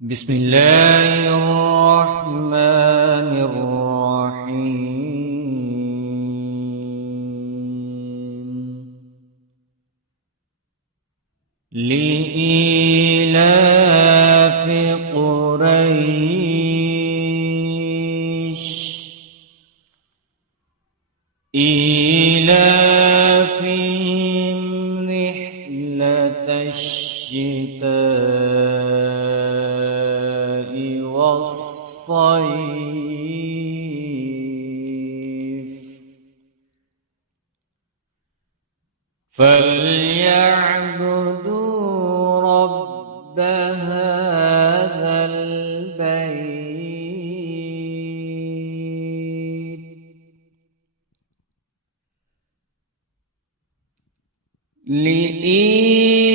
بسم الله الرحمن الرحيم لإيلاف قريش إيلافهم رحلة الشتاء والصيف فليعبدوا رب هذا البيت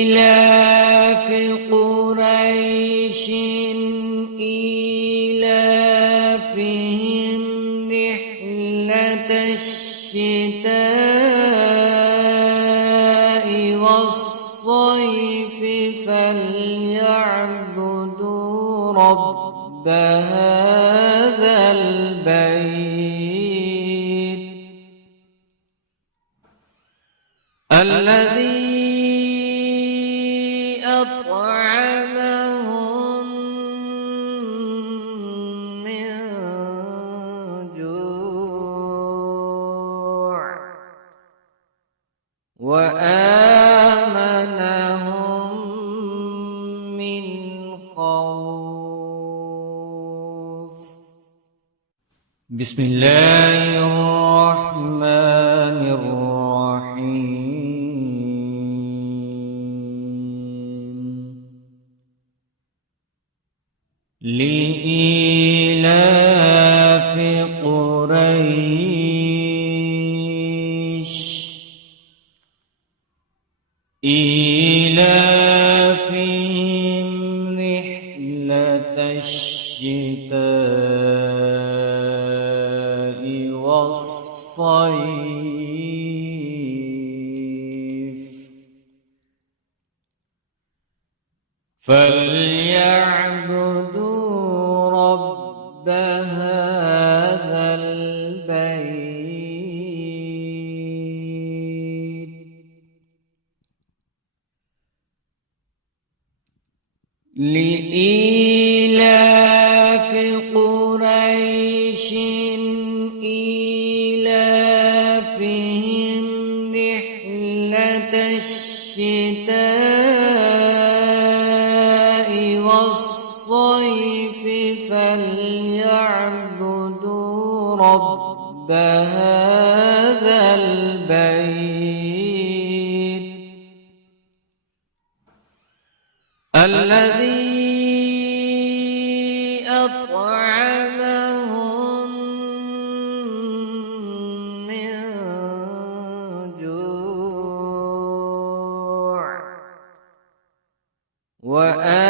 لإيلاف قريش إيلافهم رحلة الشتاء والصيف فليعبدوا رب هذا البيت الذي أطعمهم من جوع وآمنهم من خوف. بسم الله الرحمن الرحيم لإيلاف قريش إيلافهم رحلة الشتاء والصيف فليعبدوا رب هذا البيت لإيلاف قريش إيلافهم رحلة الشتاء والصيف فليعبدوا رب هذا البيت الذي أطعمهم من جوع وآمنهم